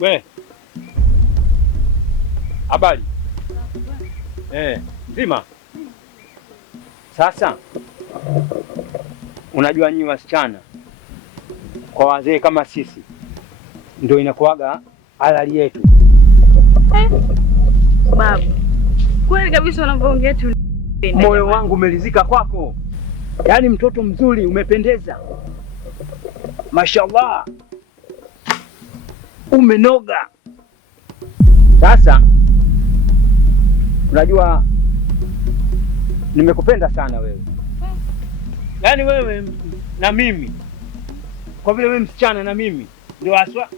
We, habari? Nzima. Sasa unajua nyinyi wasichana kwa wazee kama sisi ndio inakuwaga halali yetu. Babu, kweli kabisa unavyoongea tu. Moyo wangu umeridhika kwako. Yaani mtoto mzuri, umependeza. Mashallah. Umenoga. Sasa unajua nimekupenda sana wewe. Yaani wewe na mimi, kwa vile wewe msichana na mimi ndio aswa.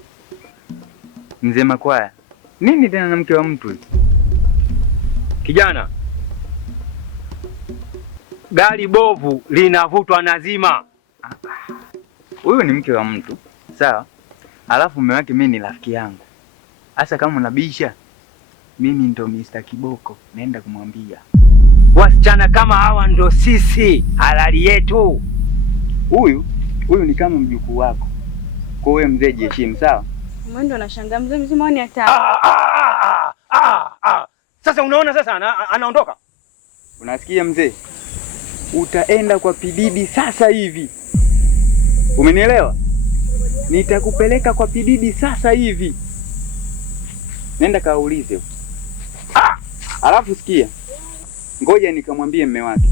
Mzee Makwaya, nini tena na mke wa mtu? Kijana, gari bovu linavutwa na zima. Huyu ni mke wa mtu, sawa? Alafu mume wake mimi ni rafiki yangu. Hasa kama unabisha, mimi ndo Mr. Kiboko, naenda kumwambia. Wasichana kama hawa ndo sisi, halali yetu. Huyu ni kama mjukuu wako. Kwa wewe mzee jiheshimu, sawa? Mimi ndo nashangaa mzee mzima ni hatari. Sasa unaona sasa anaondoka. Unasikia mzee? Utaenda kwa Pididi sasa hivi. Umenielewa? Nitakupeleka kwa Pididi sasa hivi. Nenda kaulize. Alafu sikia. Ngoja nikamwambie mume wake.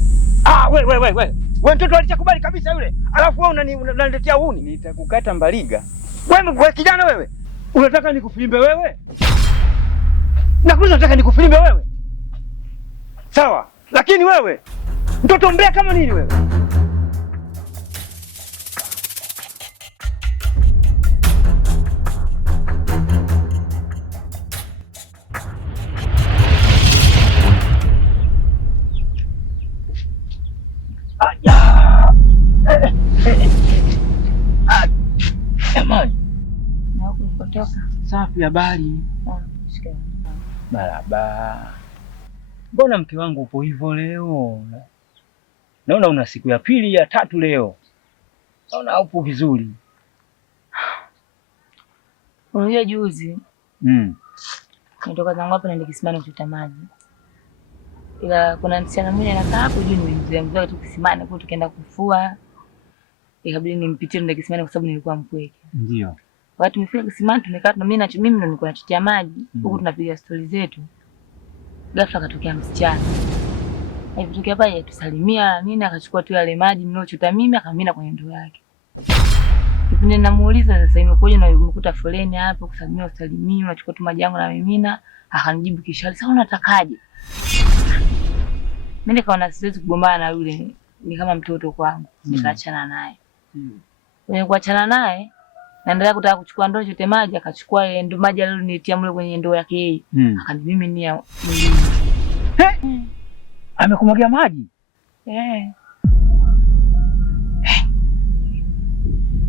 Wewe mtoto alichakubali kabisa yule. Alafu wewe unaniletea huni. Nitakukata mbaliga. Wewe kijana wewe. Unataka nikufilimbe wewe? Nakuuliza unataka nikufilimbe wewe? Sawa. Lakini wewe mtoto mbea kama nini wewe? Jamani. Na huko nilipotoka. Safi, habari? Barabara. Mbona mke wangu upo hivyo leo? Naona una siku ya pili ya tatu leo. Naona upo vizuri. Unajua juzi nitoka zangu hapa naenda kisimani kuchota maji. Ila kuna msichana mmoja anakaa hapo juu, nimemzoea tu kisimani kwa tukaenda kufua. Ikabidi nimpitie ndo kisimani kwa sababu nilikuwa mpweke. Ndio. Wakati tumefika kisimani tumekaa na mimi ndo nilikuwa nachotea maji huku tunapiga stori zetu. Ghafla akatokea msichana. Alipotokea pale tusalimia nini, akachukua tu yale maji niliyochota mimi akamimina kwenye ndoo yake. Kipindi namuuliza sasa imekuja na umekuta foleni hapo kusalimia usalimia, unachukua tu maji yangu na mimina, akanijibu kishali, "Sasa unatakaje?" Mimi nikaona siwezi kugombana na yule, ni kama mtoto kwangu. Nikaachana naye. Kwenye kuachana naye naendelea kutaka kuchukua ndoo chote maji, akachukua ile ndoo maji alilonitia mle kwenye ndoo yake yeye. Akanimiminia mwilini. Amekumwagia maji?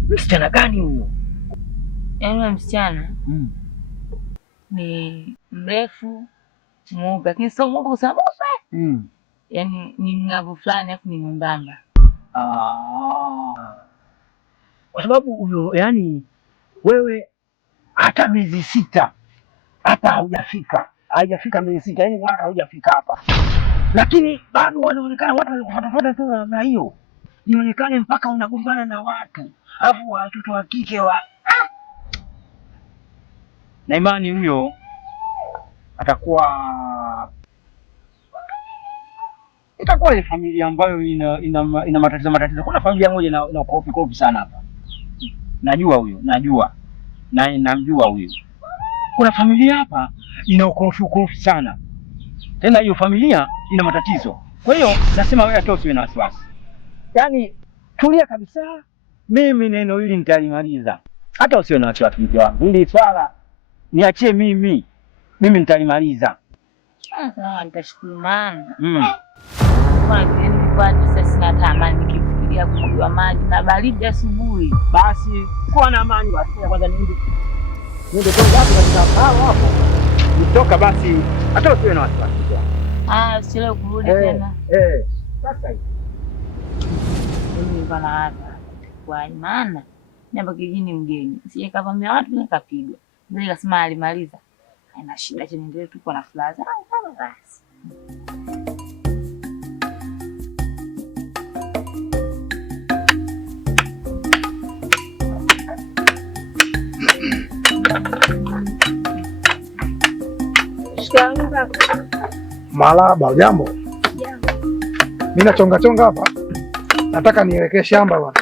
Msichana gani huyo? Yaani msichana ni mrefu, mweupe, lakini sio mweupe kwa sababu yaani ni ngavu fulani afu ni mwembamba. Kwa sababu huyo, yani wewe hata miezi 6 hata haujafika miezi 6, yani wala haujafika hapa, lakini bado wanaonekana watu wanafuata sana na hiyo inaonekana mpaka unagombana na watu alafu watoto wa kike na imani huyo itakuwa ni familia ambayo ina matatizo. Kuna familia moja na kopi sana hapa. Najua huyo, na namjua huyo. Kuna familia hapa ina ukorofi sana. Tena hiyo familia ina matatizo. Kwa hiyo nasema wewe hata usiwe na wasiwasi. Yaani tulia kabisa. Mimi neno hili nitalimaliza. Hata usiwe na wasiwasi mke wangu. Hili swala niachie mimi. Mimi nitalimaliza. Sawa, nitashukuru maana. Kwa sasa sina tamani nikifikiria kumwagiwa maji na baridi asubuhi. Basi kuwa na amani basi. Kwanza niende kwanza hapo katika hapo. Nitoka basi hata usiwe na wasiwasi. Usichelewe kurudi tena. Sasa hivi. Mimi bana hapa. Kwa maana hapa kijijini mgeni. Sije kavamia watu nikapigwa. Ndio kasema alimaliza. Haina shida, chini ndio tuko na furaha. Kama basi. Malaba, jambo. Mimi nachonga chonga hapa. Nataka nielekee shamba bwana.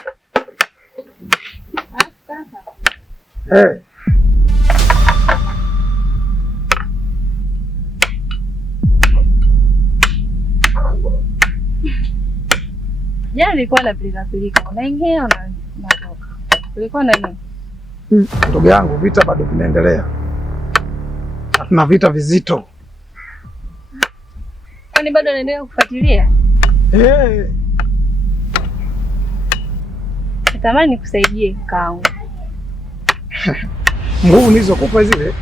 Eh. Jana nilikuwa na pilika. Unaingia unatoka. Ulikuwa na nini? Ndugu yangu, vita bado vinaendelea. Tuna vita vizito. Kwani bado unaendelea kufuatilia? Natamani nikusaidie kakaangu. Nguvu nilizokupa zile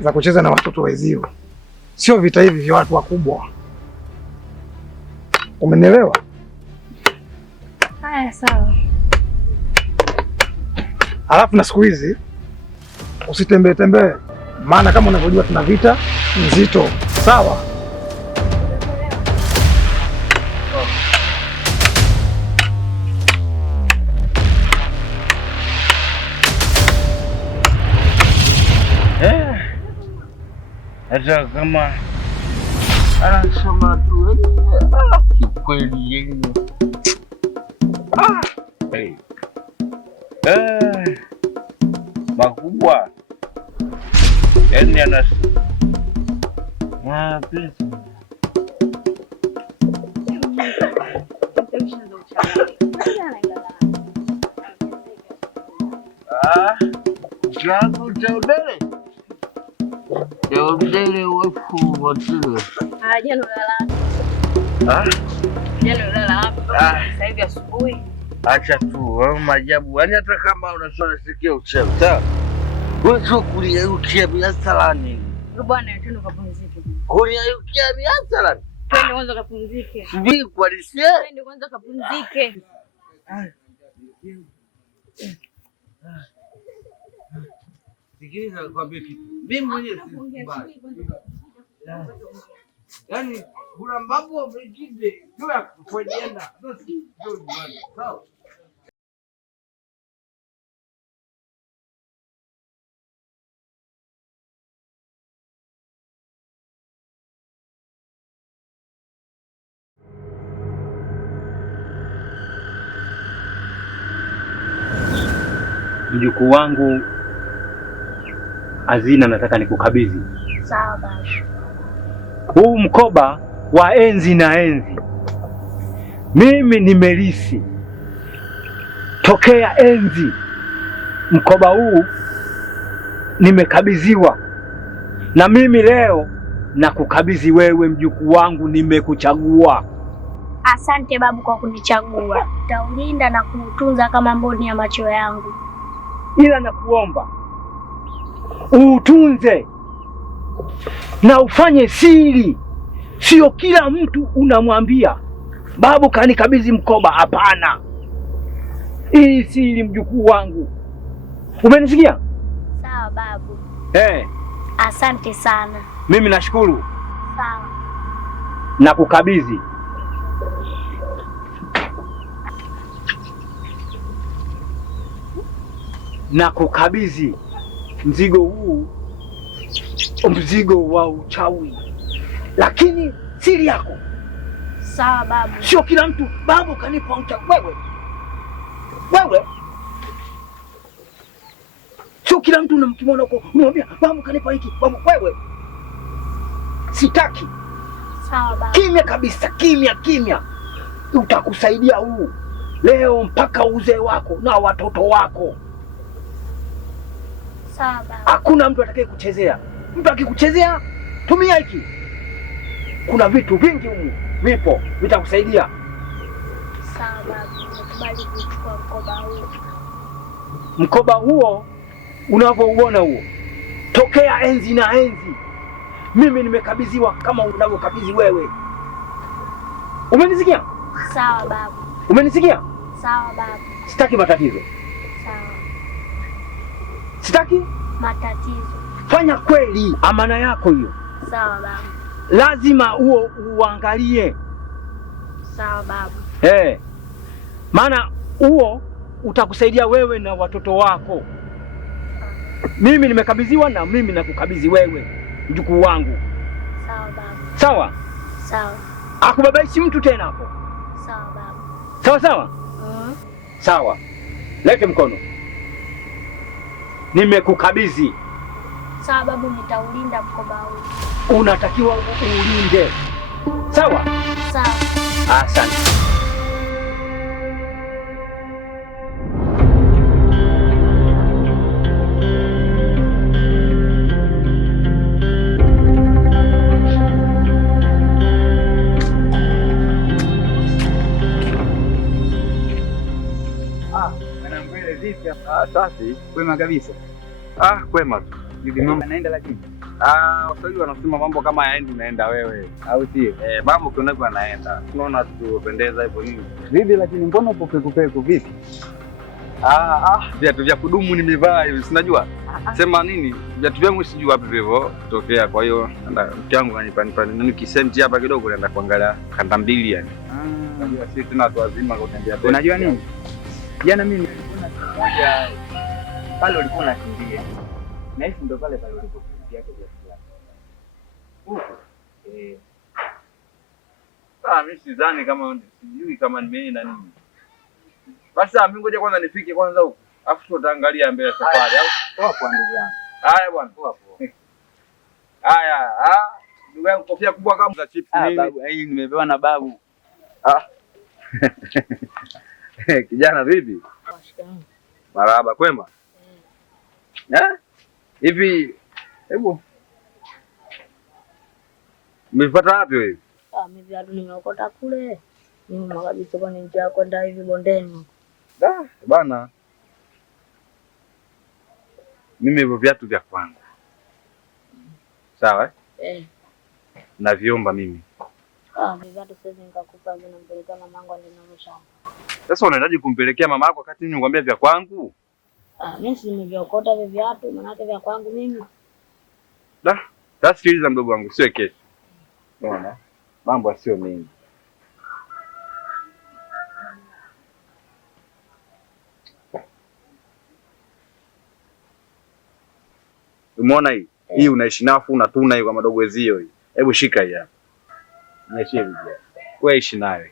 za kucheza na watoto wenzio. Sio vita hivi vya watu wakubwa. Umenielewa? Haya, sawa. Alafu na siku hizi usitembee, maana kama unavyojua tuna vita nzito. Sawa? Hata kama anasema tu kikweli yenye makubwa yani anas changu cha udele wefu watile. Jana ulala. Jana ulala hapo. Sasa hivi asubuhi. Acha tu, maajabu. Yaani hata kama unasoma sikia uchawi, sawa? Wewe sio kuliukia biasalani. Bwana, twende kupumzika. Kuliukia biasalani. Twende kwanza kupumzike. Subiri kwa lisie. Twende kwanza kupumzike. Sikiliza nikwambie kitu. Mimi mwenyewe sikubali. Yaani kuna mambo mengine ndio ya kufanyiana. Sawa? Mjukuu wangu Azina, nataka nikukabidhi. Sawa basi. Huu mkoba wa enzi na enzi mimi nimelisi tokea enzi. Mkoba huu nimekabidhiwa, na mimi leo nakukabidhi wewe mjukuu wangu, nimekuchagua. Asante babu kwa kunichagua. Nitaulinda na kuutunza kama mboni ya macho yangu. Ila nakuomba uutunze na ufanye siri, sio kila mtu unamwambia babu kanikabidhi mkoba. Hapana, hii siri mjukuu wangu, umenisikia? Sawa babu. Asante sana. Mimi nashukuru. Sawa. Nakukabidhi. Nakukabidhi mzigo huu, mzigo wa uchawi, lakini siri yako. Sawa babu. Sio kila mtu babu kanipa uchawi. Wewe sio kila mtu unamkimona huko unamwambia babu kanipa hiki. Babu wewe, sitaki. Sawa babu. Kimya kabisa, kimya. Utakusaidia huu leo mpaka uzee wako na watoto wako. Sawa babu. Hakuna mtu atakaye kuchezea. Mtu akikuchezea, tumia hiki. Kuna vitu vingi humu vipo vitakusaidia. Sawa babu, nakubali kuchukua mkoba huo. Mkoba huo unavyouona huo, tokea enzi na enzi mimi nimekabidhiwa kama unavyokabidhi wewe. Umenisikia? Sawa babu. Umenisikia? Sawa babu. Sitaki matatizo. Sawa. Sitaki matatizo. fanya kweli amana yako hiyo. Sawa babu. Lazima huo uangalie. Sawa babu. Maana huo utakusaidia wewe na watoto wako. Mimi nimekabidhiwa na mimi nakukabidhi wewe, mjukuu wangu. Sawa babu. Sawa? Sawa. Akubabaishi mtu tena hapo. Sawa babu. Sawa sawa? Sawa. Lete mkono. Nimekukabidhi. Sawa babu, nitaulinda mkoba huu. Unatakiwa ulinde. Sawa? Sawa. Asante. Safi, kwema kabisa. Kwema tu. Bibi mambo yanaenda lakini. Waswahili wanasema mambo kama hayaendi unaenda wewe. Au sio? Mambo kioneko yanaenda. Tunaona tupendeza hivyo nini. Vipi lakini mbona upo peku vipi? Viatu vya kudumu nimevaa hivi, sinajua. Sema nini? Viatu vyangu sijui wapi vivyo kutokea. Kwa hiyo mke wangu ananipa nini kisenti hapa kidogo naenda kuangalia kanda mbili yani. Unajua sisi tuna watu wazima kutembea. Unajua nini? Jana mimi niliona siku moja pale ulikuwa unakimbia. Na hivi ndo pale ulipokimbia kwa viatu. Mimi sidhani kama sijui kama nimeenda nini. Basi mimi ngoja kwanza nifike kwanza huko. Afu tutaangalia mbele safari au poa kwa ndugu yangu. Haya bwana, poa. Haya, ndugu yangu kofia kubwa kama za chips nini? Babu, hii nimepewa na babu. Kijana vipi? Marahaba, kwema? Hivi hebu umepata wapi wewe? Mimi viatu nimeokota kule. Nyuma kabisa kwa njia kwenda hivi bondeni. Bana. Mimi hivyo viatu vya kwangu. Sawa? Naviomba mimi. Viatu sasa nikakupa vile nampelekea mamangu alinionyesha. Sasa unaendaje kumpelekea mama yako wakati nikwambia vya kwangu? Mimi si nimeviokota vile viatu, maana yake vya kwangu mimi. Sasa sikiliza mdogo wangu, sio kesi. Unaona? Mambo sio mengi. Umeona hii? Hii unaishi nafu unatuna hii kwa madogwezio hii. Hebu shika hii hapa. Niachie hivi. Wewe ishi nayo.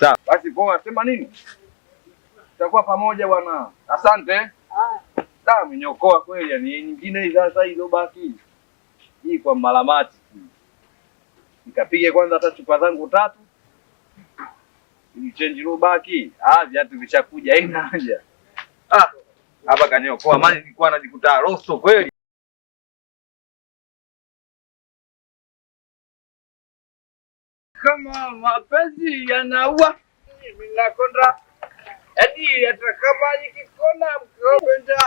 Sawa. Basi poa, sema nini? Tutakuwa pamoja bwana. Asante. Mnyokoa kweli yani nyingine hii sasa hizo baki. Hii kwa malamati. Nikapige kwanza hata chupa zangu 3. Ni change room baki. Viatu vishakuja haina haja. Hapa kaniokoa maana nilikuwa najikuta rosto kweli. Kama mapenzi yanaua mimi nakonda. Eti hata kama nikikona mkopenda.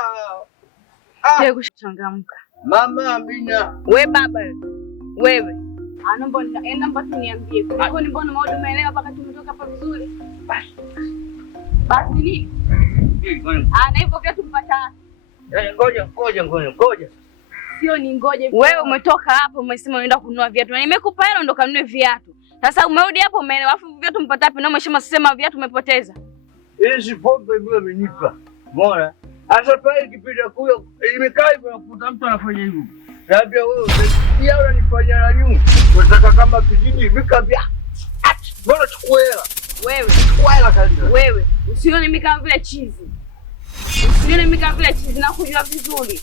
Yeye kuchangamka. Mama Amina. We baba. Wewe. Naomba niambie. Kwa nini mbona maudu umeelewa mpaka tumetoka hapa vizuri? Basi nini? Na hivyo viatu mpata. Ngoja. Sio ni ngoje. Wewe umetoka hapo umesema unaenda kununua viatu. Na nimekupa hela ndo kanunue viatu. Sasa umerudi hapo umeelewa afu viatu mpata wapi na umesema sema viatu umepoteza. Hizi pombe ndio amenipa. Bora. Hata pale kipita kule imekaa hivyo nakuta mtu anafanya hivyo. Naambia wewe pia unanifanya na nyuma. Unataka kama kijiji vikavya. Bora chukua hela. Wewe. Chukua hela kanisa. Wewe. Usione mimi kama vile chizi. Usione mimi kama vile chizi na kujua vizuri.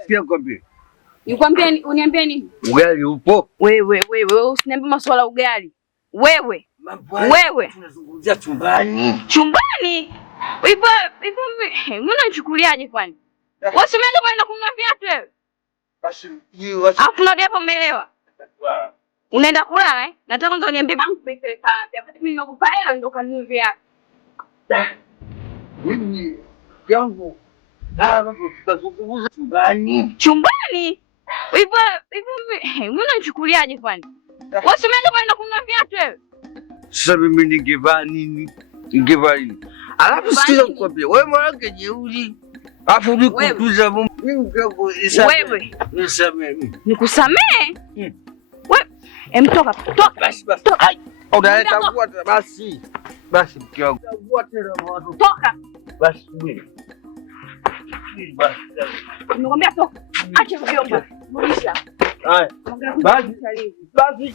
Sikia kwambie. Nikwambie uniambie nini? Ugali upo? Wewe usiniambie masuala ugali. Wewe. Tunazungumzia chumbani. Chumbani? Hivyo mbona unachukuliaje kwani? Wewe umeenda kwenda kununua viatu wewe? Basi Alafu unarudi hapo umeelewa? Unaenda kulala Nataka kwanza uniambie bangu peke yake. Wakati mimi nakupa hela ndio kanunue viatu. Mimi yangu. Tutazungumza chumbani. Chumbani? Hivyo mbona unachukuliaje kwani? Wewe umeenda kwenda kununua viatu wewe? Sasa mimi ningevaa nini? Alafu sikiza kukwambia, wewe mwanamke jeuri. Afu nikutuza mimi kako Wewe. Nisamee mimi. Nikusamee? Wewe, toka. Basi. Ai, unaleta kuota basi. Basi mke wangu. Toka. Basi mimi. Basi. Nimekwambia toka. Acha vyombo. Rudisha. Haya. Basi.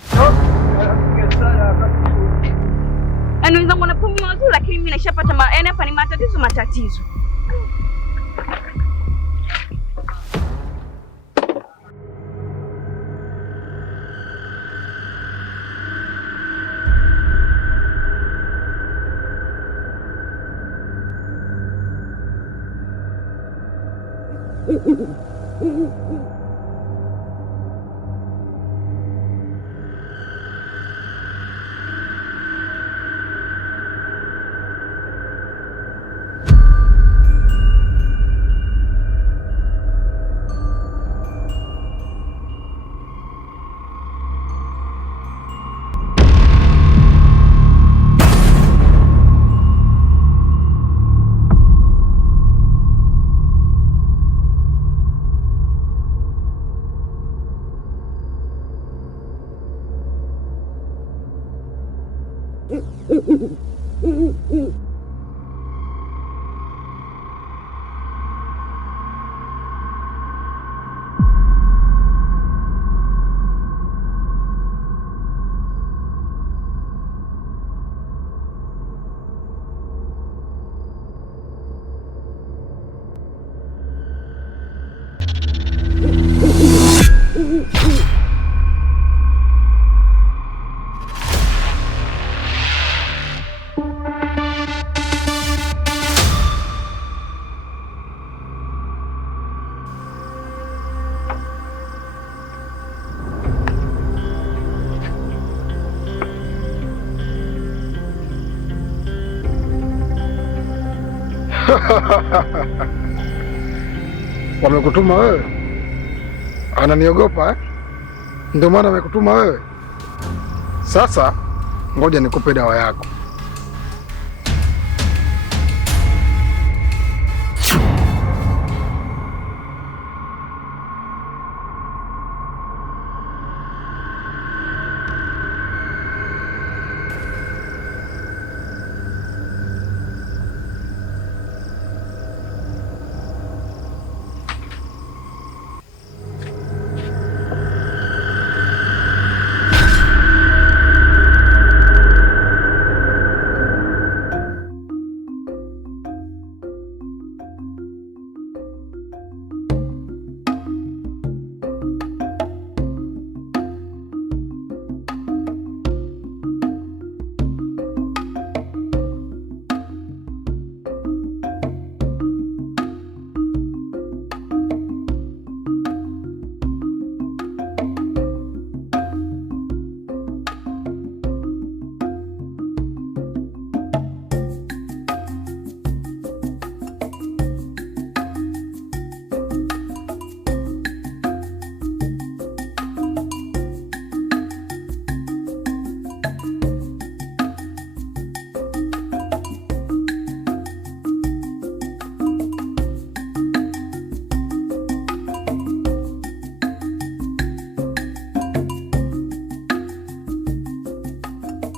Yaani wenzangu wanapumua wazuri lakini mimi nishapata yaani hapa ni matatizo. Wamekutuma wewe? Ananiogopa eh? Ndio maana wamekutuma wewe. Sasa ngoja nikupe dawa yako.